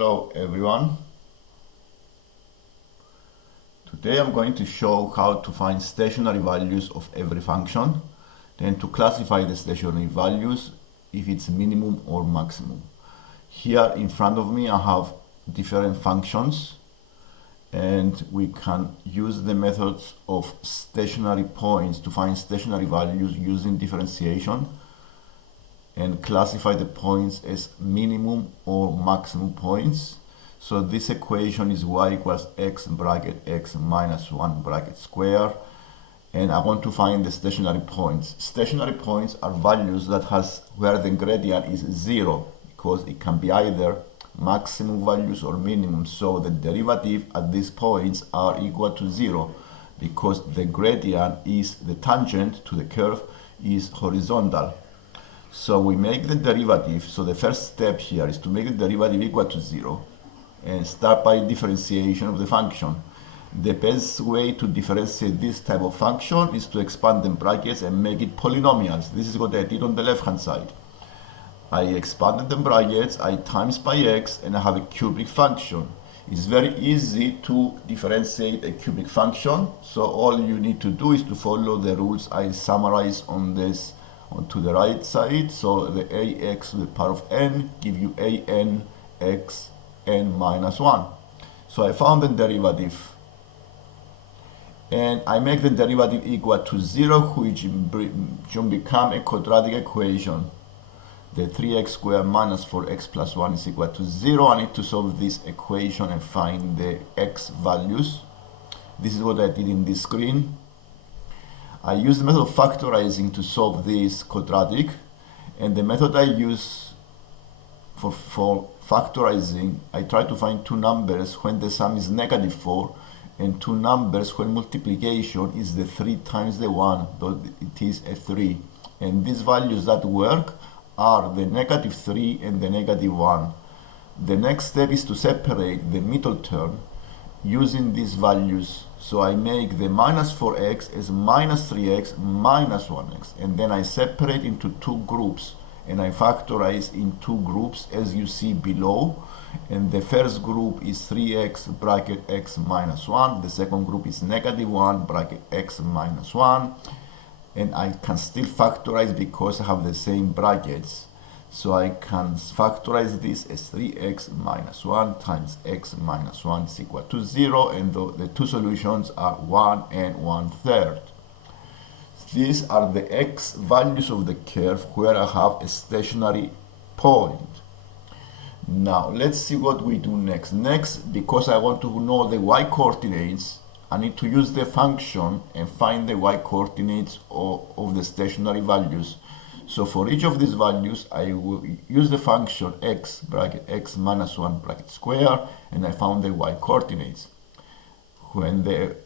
Hello everyone. Today I'm going to show how to find stationary values of every function, then to classify the stationary values if it's minimum or maximum. Here in front of me I have different functions and we can use the methods of stationary points to find stationary values using differentiation and classify the points as minimum or maximum points. So this equation is y equals x bracket x minus 1 bracket square, and I want to find the stationary points. Stationary points are values that has where the gradient is 0, because it can be either maximum values or minimum, so the derivative at these points are equal to 0 because the gradient is the tangent to the curve is horizontal. So we make the derivative, so the first step here is to make the derivative equal to 0 and start by differentiation of the function. The best way to differentiate this type of function is to expand the brackets and make it polynomials. This is what I did on the left hand side. I expanded the brackets, I times by x, and I have a cubic function. It's very easy to differentiate a cubic function, so all you need to do is to follow the rules I summarize on this to the right side. So the ax to the power of n give you an x n minus 1. So I found the derivative and I make the derivative equal to 0, which should become a quadratic equation. The 3x squared minus 4x plus 1 is equal to 0. I need to solve this equation and find the x values. This is what I did in this screen. I use the method of factorizing to solve this quadratic, and the method I use for factorizing, I try to find two numbers when the sum is negative 4 and two numbers when multiplication is the 3 times the 1, though it is a 3. And these values that work are the negative 3 and the negative 1. The next step is to separate the middle term using these values. So I make the minus 4x as minus 3x minus 1x, and then I separate into two groups and I factorize in two groups as you see below. And the first group is 3x bracket x minus 1, the second group is negative 1 bracket x minus 1, and I can still factorize because I have the same brackets. So I can factorize this as 3x minus 1 times x minus 1 is equal to 0, and the two solutions are 1 and 1/3. These are the x values of the curve where I have a stationary point. Now let's see what we do next. Next, because I want to know the y coordinates, I need to use the function and find the y coordinates of the stationary values. So for each of these values, I will use the function x bracket x minus 1 bracket square, and I found the y coordinates. When the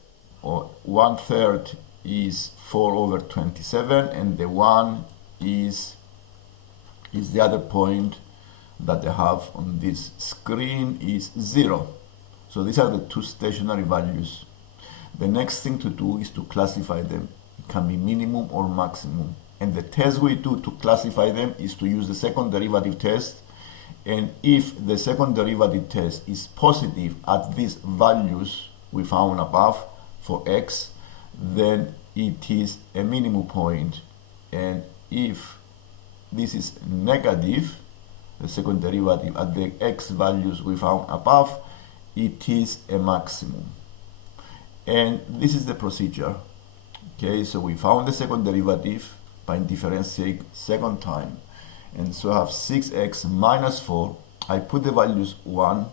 1/3 is 4 over 27, and the 1 is the other point that I have on this screen is 0. So these are the two stationary values. The next thing to do is to classify them. It can be minimum or maximum. And the test we do to classify them is to use the second derivative test. And if the second derivative test is positive at these values we found above for x, then it is a minimum point. And if this is negative, the second derivative at the x values we found above, it is a maximum. And this is the procedure. Okay, so we found the second derivative by differentiate second time, and so I have 6x minus 4. I put the values 1,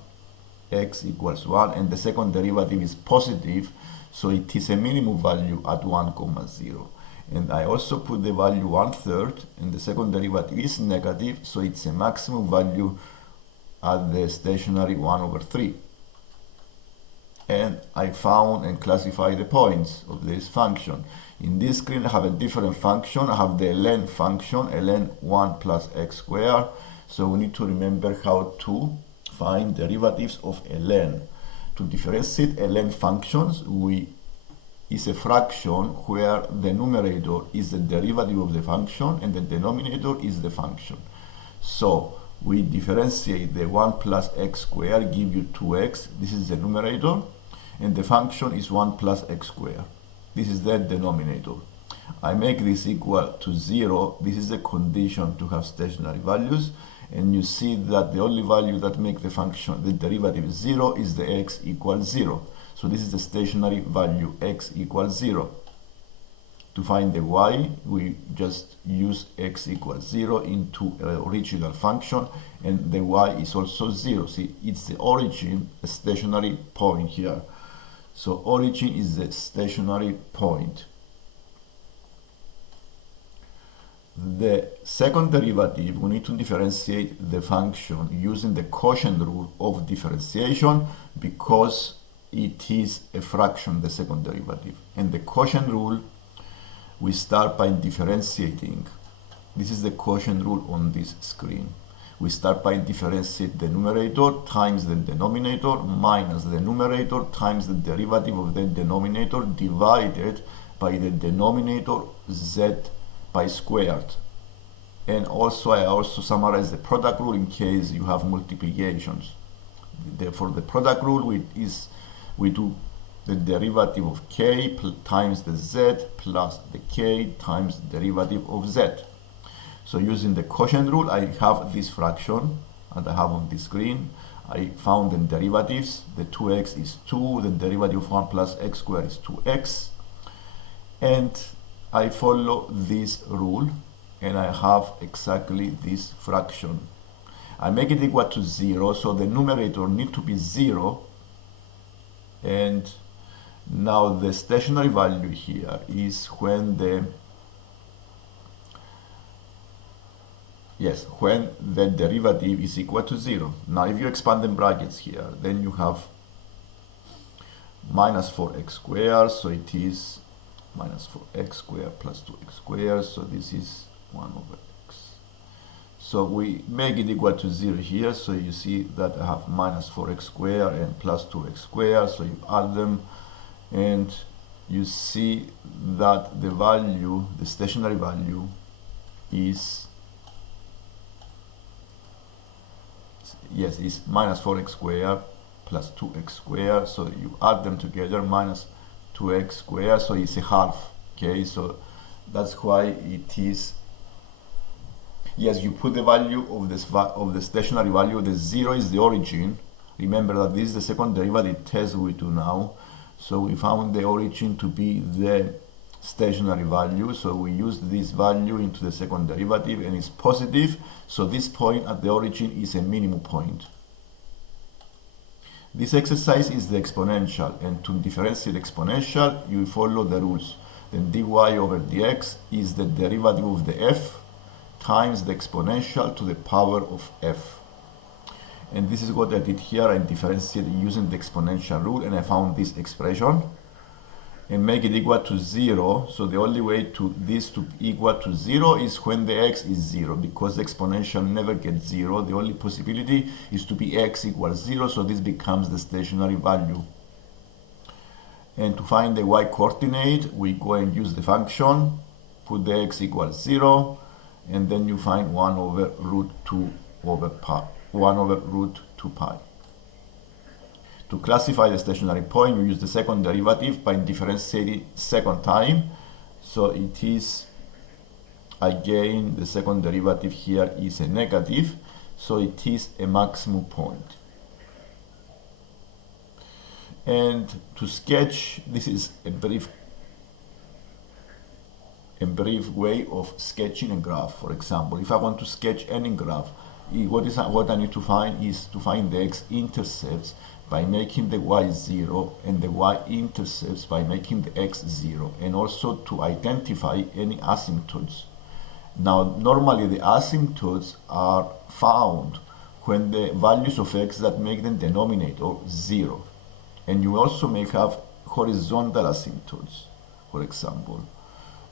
x equals 1, and the second derivative is positive, so it is a minimum value at 1, 0. And I also put the value 1/3, and the second derivative is negative, so it's a maximum value at the stationary 1/3. And I found and classified the points of this function. In this screen I have a different function. I have the ln function, ln 1 plus x squared. So we need to remember how to find derivatives of ln. To differentiate ln functions, is a fraction where the numerator is the derivative of the function and the denominator is the function. So we differentiate the 1 plus x squared, give you 2x. This is the numerator, and the function is 1 plus x squared. This is the denominator. I make this equal to 0. This is the condition to have stationary values, and you see that the only value that make the function, the derivative 0, is the x equals 0. So this is the stationary value, x equals 0. To find the y, we just use x equals 0 into original function, and the y is also 0. See, it's the origin, a stationary point here. So origin is the stationary point. The second derivative, we need to differentiate the function using the quotient rule of differentiation, because it is a fraction, the second derivative. And the quotient rule, we start by differentiating. This is the quotient rule on this screen. We start by differentiate the numerator times the denominator minus the numerator times the derivative of the denominator divided by the denominator z by squared. And also I also summarize the product rule in case you have multiplications. For the product rule, we do the derivative of k times the z plus the k times the derivative of z. So using the quotient rule, I have this fraction that I have on the screen. I found the derivatives. The 2x is 2, the derivative of 1 plus x squared is 2x. And I follow this rule, and I have exactly this fraction. I make it equal to 0, so the numerator need to be 0. And now the stationary value here is when the derivative is equal to 0. Now if you expand the brackets here, then you have minus 4x squared, so it is minus 4x squared plus 2x squared, so this is 1 over x. So we make it equal to 0 here, so you see that I have minus 4x squared and plus 2x squared, so you add them, and you see that the value, the stationary value, is minus 4x squared plus 2x squared, so you add them together, minus 2x squared, so it's a half. Okay, so that's why it is, yes, you put the value of this of the stationary value. The 0 is the origin. Remember that this is the second derivative test we do now, so we found the origin to be the stationary value, so we use this value into the second derivative, and it's positive, so this point at the origin is a minimum point. This exercise is the exponential, and to differentiate exponential, you follow the rules. Then dy over dx is the derivative of the f times the exponential to the power of f. And this is what I did here. I differentiated using the exponential rule, and I found this expression and make it equal to 0. So the only way to this to equal to 0 is when the x is 0, because the exponential never gets 0. The only possibility is to be x equals 0, so this becomes the stationary value. And to find the y coordinate, we go and use the function, put the x equals 0, and then you find 1 over root 2 over pi, 1 over root 2 pi. To classify the stationary point, we use the second derivative by differentiating second time. So it is, again, the second derivative here is a negative, so it is a maximum point. And to sketch, this is a brief way of sketching a graph. For example, if I want to sketch any graph, what I need to find is to find the x-intercepts by making the y 0 and the y-intercepts by making the x 0, and also to identify any asymptotes. Now normally the asymptotes are found when the values of x that make the denominator 0, and you also may have horizontal asymptotes, for example,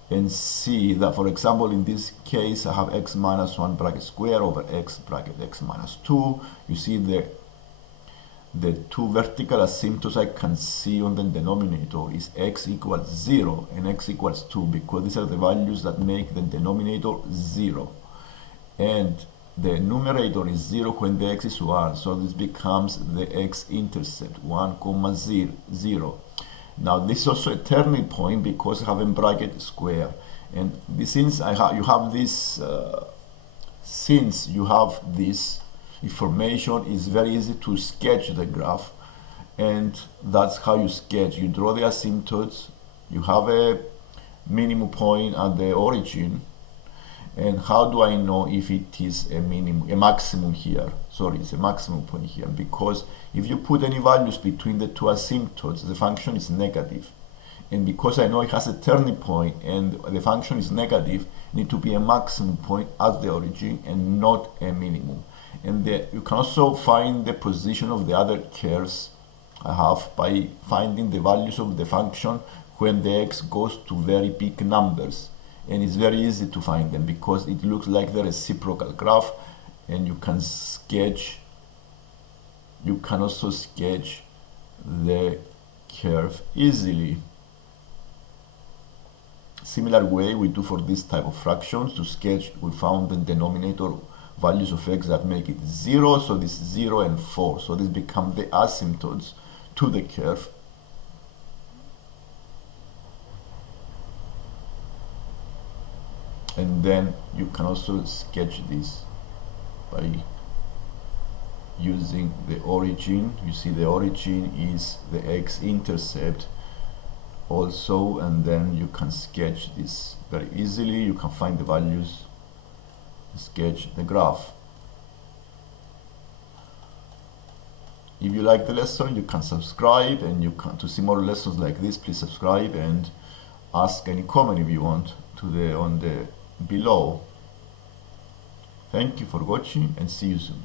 and see that, for example, in this case I have x minus 1 bracket square over x bracket x minus 2. You see the two vertical asymptotes I can see on the denominator is x equals 0 and x equals 2, because these are the values that make the denominator 0. And the numerator is 0 when the x is 1, so this becomes the x-intercept 1 comma 0. Now this is also a turning point because I have a bracket square, and since you have this information, it's very easy to sketch the graph, and that's how you sketch. You draw the asymptotes, you have a minimum point at the origin, and how do I know if it is a maximum here? Sorry, it's a maximum point here, because if you put any values between the two asymptotes, the function is negative. And because I know it has a turning point and the function is negative, it needs to be a maximum point at the origin and not a minimum. And you can also find the position of the other curves I have by finding the values of the function when the x goes to very big numbers. And it's very easy to find them because it looks like the reciprocal graph, and you can also sketch the curve easily. Similar way we do for this type of fractions. To sketch, we found the denominator values of x that make it 0, so this 0 and 4, so this become the asymptotes to the curve. And then you can also sketch this by using the origin. You see the origin is the x-intercept also, and then you can sketch this very easily. You can find the values, sketch the graph. If you like the lesson, you can subscribe, and to see more lessons like this, please subscribe and ask any comment if you want on the below. Thank you for watching, and see you soon.